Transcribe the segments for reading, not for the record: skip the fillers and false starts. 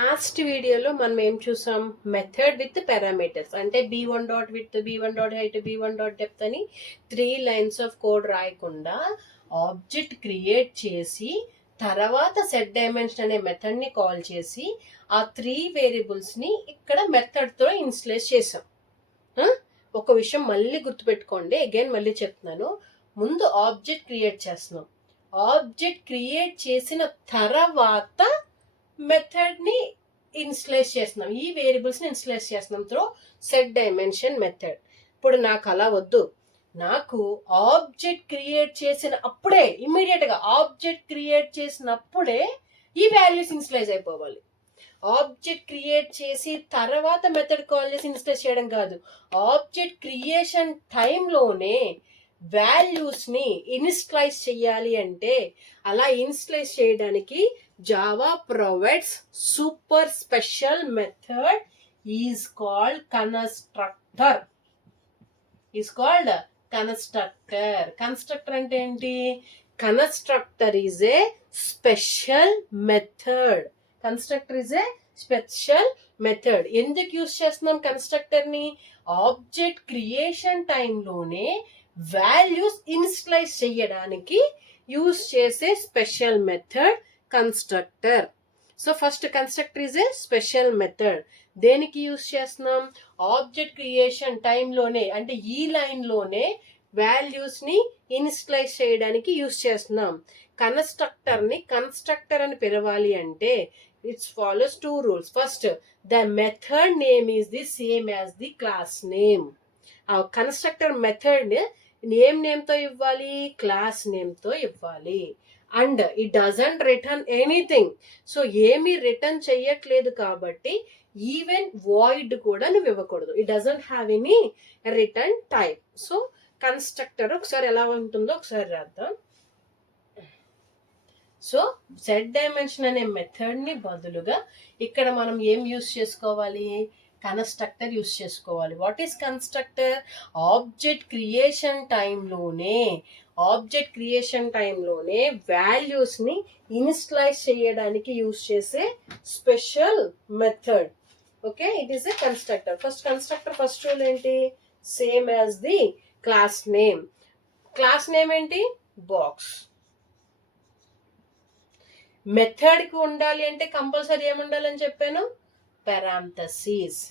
Last వీడియోలో మనం ఏం చూసాం? మెథడ్ విత్ పారామీటర్స్, అంటే b1 dot with, b1 dot height, b1 dot depth అని 3 లైన్స్ ఆఫ్ కోడ్ రాయకుండా ఆబ్జెక్ట్ క్రియేట్ చేసి తర్వాత సెట్ డైమెన్షన్ అనే మెథడ్ ని కాల్ చేసి ఆ 3 వేరియబుల్స్ ని ఇక్కడ మెథడ్ తో ఇన్స్టలేట్ చేసాం. ఒక విషయం మళ్ళీ గుర్తుపెట్టుకోండి, అగైన్ మళ్ళీ చెప్తున్నాను. ముందు ఆబ్జెక్ట్ క్రియేట్ చేస్తున్నాం. ఆబ్జెక్ట్ క్రియేట్ చేసిన తర్వాత మెథడ్ ని ఇన్స్టలేట్ చేస్తున్నాం, ఈ వేరియబుల్స్ ని ఇన్స్టలేట్ చేస్తున్నాం త్రూ సెట్ డైమెన్షన్ మెథడ్. ఇప్పుడు నాకు అలా వద్దు, నాకు ఆబ్జెక్ట్ క్రియేట్ చేసిన అప్పుడే, ఇమ్మీడియట్ గా ఆబ్జెక్ట్ క్రియేట్ చేసినప్పుడే ఈ వాల్యూస్ ఇన్స్టలైజ్ అయిపోవాలి. ఆబ్జెక్ట్ క్రియేట్ చేసి తర్వాత మెథడ్ కాల్ చేసి ఇన్స్టలేట్ చేయడం కాదు. ఆబ్జెక్ట్ క్రియేషన్ టైంలోనే వాల్యూస్ ని ఇన్స్టలైజ్ చేయాలి. అంటే అలా ఇన్స్టలైజ్ చేయడానికి Java provides super special method is called constructor. Constructor అంటే ఏంటి? Constructor is a special method. Constructor is a special method. ఎందుకు యూజ్ చేస్తున్నాం కన్స్ట్రక్టర్ ని? ఆబ్జెక్ట్ క్రియేషన్ టైంలోనే వాల్యూస్ ఇన్స్టలైజ్ చేయడానికి యూజ్ చేసే special method constructor. So first constructor is a special method. దేనికి use చేస్తున్నాం? ఆబ్జెక్ట్ క్రియేషన్ టైంలోనే, అంటే ఈ లైన్ లోనే వాల్యూస్ ని ఇన్స్టలైజ్ చేయడానికి యూజ్ చేస్తున్నాం. కన్స్ట్రక్టర్ ని కన్స్ట్రక్టర్ అని పిలవాలి అంటే it's follows 2 rules. First, the method name is the same as the class name. ఆ కన్స్ట్రక్టర్ మెథడ్ నేమ్ తో ఇవ్వాలి, క్లాస్ నేమ్ తో ఇవ్వాలి. And it doesn't return anything. So ఏమి రిటర్న్ చెయ్యట్లేదు కాబట్టి ఈవెన్ వాయిడ్ కూడా నువ్వు ఇవ్వకూడదు. It doesn't have any return type. So constructor ఒకసారి ఎలా ఉంటుందో ఒకసారి రాద్దాం. సో సెట్ డైమెన్షన్ అనే మెథడ్ ని బదులుగా ఇక్కడ మనం ఏం యూస్ చేసుకోవాలి? కన్స్ట్రక్టర్ యూస్ చేసుకోవాలి. What is constructor? Object creation టైంలోనే వాల్యూస్ ని ఇన్స్టలైజ్ చేయడానికి యూస్ చేసే special method. Okay, it is a constructor. First rule ఏంటి? Same as the class name. Class name ఏంటి? బాక్స్. మెథడ్ కి ఉండాలి అంటే కంపల్సరీ ఏముండాలని చెప్పాను? Parenthesis.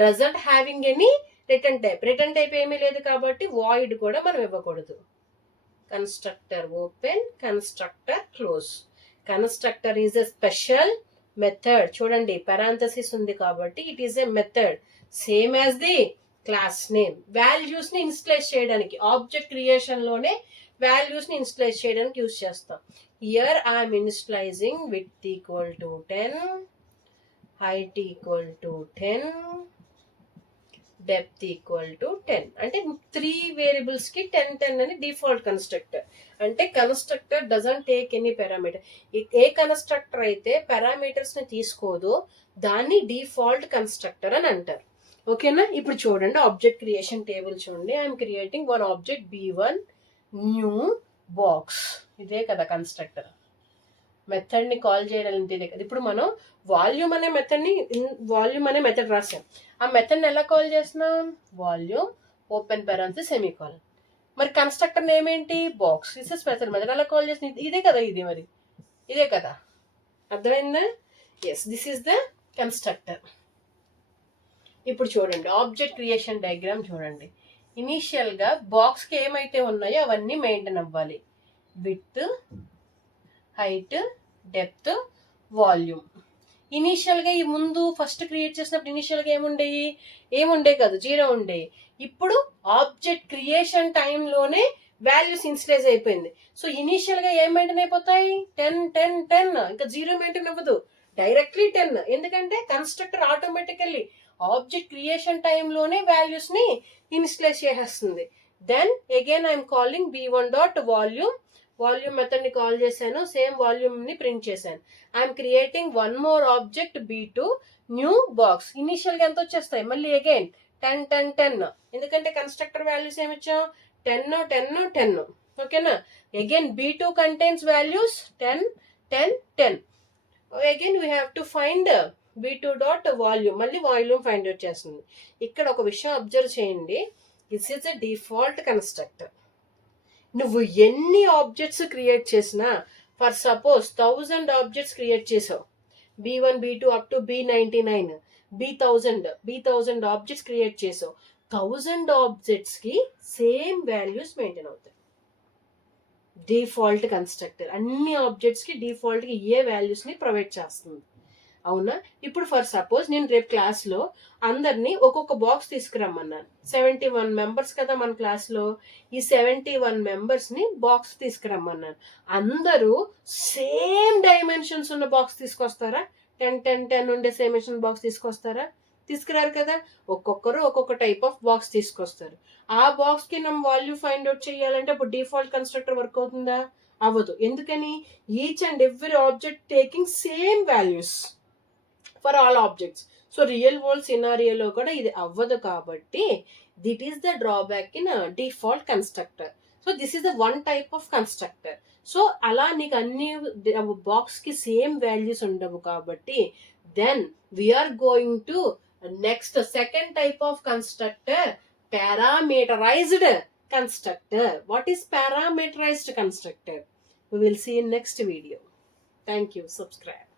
Doesn't having any return type. Return type ఏమీ లేదు కాబట్టి వాయిడ్ కూడా మనం ఇవ్వకూడదు. Constructor open, constructor close. Constructor is a special method. చూడండి, పారాంథసిస్ ఉంది కాబట్టి it is a method same as the class name. Values ని ఇన్స్టలైజ్ చేయడానికి ఆబ్జెక్ట్ క్రియేషన్ లోనే వాల్యూస్ ని ఇన్స్టలైజ్ చేయడానికి యూజ్ చేస్తాం. Here I'm initializing width equal to 10, height equal to 10, depth equal to 10. అంటే 3 వేరియబుల్స్ కి 10 అని డిఫాల్ట్ కన్స్ట్రక్టర్. అంటే constructor doesn't take any parameter. A constructor అయితే పారామీటర్స్ ని తీసుకోదో దాన్ని డిఫాల్ట్ కన్స్ట్రక్టర్ అని అంటారు. ఓకేనా? ఇప్పుడు చూడండి, ఆబ్జెక్ట్ క్రియేషన్ టేబుల్ చూడండి. I'm creating one object b1 new box. ఇదే కదా కన్స్ట్రక్టర్. మెథడ్ ని కాల్ చేయాలంటే ఇదే కదా. ఇప్పుడు మనం వాల్యూమ్ అనే మెథడ్ రాసాం. ఆ మెథడ్ ని ఎలా కాల్ చేస్తున్నాం? Volume open parenthesis semicolon. మరి కన్స్ట్రక్టర్ నేమ్ ఏంటి? బాక్స్. Is special method. ఎలా కాల్ చేసిన? ఇదే కదా, మరి ఇదే కదా. అర్థమైందా? Yes, this is the constructor. ఇప్పుడు చూడండి, ఆబ్జెక్ట్ క్రియేషన్ డయాగ్రామ్ చూడండి. ఇనీషియల్ గా బాక్స్ కి ఏమైతే ఉన్నాయో అవన్నీ మెయింటైన్ అవ్వాలి. Width, height, depth, volume. Initial గా ఈ ముందు ఫస్ట్ క్రియేట్ చేసినప్పుడు ఇనీషియల్ గా ఏముండే కాదు, 0 ఉండే. ఇప్పుడు ఆబ్జెక్ట్ క్రియేషన్ టైంలోనే వాల్యూస్ ఇన్స్టలైజ్ అయిపోయింది. సో ఇనీషియల్ గా ఏం మెయింటైన్ అయిపోతాయి? 10 10 10. ఇంకా 0 మెయింటైన్ అవ్వదు, డైరెక్ట్లీ 10. ఎందుకంటే కన్స్ట్రక్టర్ ఆటోమేటికల్లీ ఆబ్జెక్ట్ క్రియేషన్ టైంలోనే వాల్యూస్ ని ఇన్స్టలైజ్ చేసేస్తుంది. Then again I'm calling b1 dot volume. Volume method ని కాల్ చేశాను, సేమ్ వాల్యూమ్ ని ప్రింట్ చేశాను. I'm creating one more object b2 new box. Initial గా ఎంత వచ్చేస్తాయి? మళ్ళీ అగైన్ 10 10 10. ఎందుకంటే కన్స్ట్రక్టర్ వాల్యూస్ ఏమి ఇచ్చాం? 10 10 10. ఓకేనా? Again b2 contains values 10 10 10. Again we have to find b2 dot volume, మళ్ళీ వాల్యూమ్ ఫైండ్ అవుట్ చేస్తుంది. ఇక్కడ ఒక విషయం అబ్జర్వ్ చేయండి, this is a default constructor. నువ్వు ఎన్ని ఆబ్జెక్ట్స్ క్రియేట్ చేసినా, ఫర్ సపోజ్ 1000 ఆబ్జెక్ట్స్ క్రియేట్ చేసావు, b1 b2 up to b99, b1000 objects create చేసావు, 1000 ఆబ్జెక్ట్స్ కి సేమ్ వాల్యూస్ మెయింటైన్ అవుతాయి. డిఫాల్ట్ కన్స్ట్రక్టర్ అన్ని ఆబ్జెక్ట్స్ కి డిఫాల్ట్ గా ఏ వాల్యూస్ ని ప్రొవైడ్ చేస్తుంది. అవునా? ఇప్పుడు ఫర్ సపోజ్ నేను రేపు క్లాస్ లో అందరినీ ఒక్కొక్క బాక్స్ తీసుకురమ్మన్నాను. 71 మెంబర్స్ కదా మన క్లాస్ లో. ఈ 71 మెంబర్స్ ని బాక్స్ తీసుకురమ్మన్నాను. అందరూ సేమ్ డైమెన్షన్స్ ఉన్న బాక్స్ తీసుకొస్తారా? 10 10 10 ఉండే సేమేషన్ బాక్స్ తీసుకొస్తారా? తీసుకురారు కదా. ఒక్కొక్కరు ఒక్కొక్క టైప్ ఆఫ్ బాక్స్ తీసుకొస్తారు. ఆ బాక్స్ కి మనం వాల్యూ ఫైండ్ అవుట్ చేయాలంటే అప్పుడు డిఫాల్ట్ కన్స్ట్రక్టర్ వర్క్ అవుతుందా? అవ్వదు. ఎందుకని? Each and every object taking same values for all objects. So real world సినారియోలో కూడా ఇది అవ్వదు కాబట్టి that is the drawback in default constructor. So this is the one type of constructor. So అలా నీకు అన్ని బాక్స్ కి సేమ్ వాల్యూస్ ఉండవు కాబట్టి then we're going to next second type of constructor, parameterized constructor. What is parameterized constructor? We will see in next video. Thank you. Subscribe.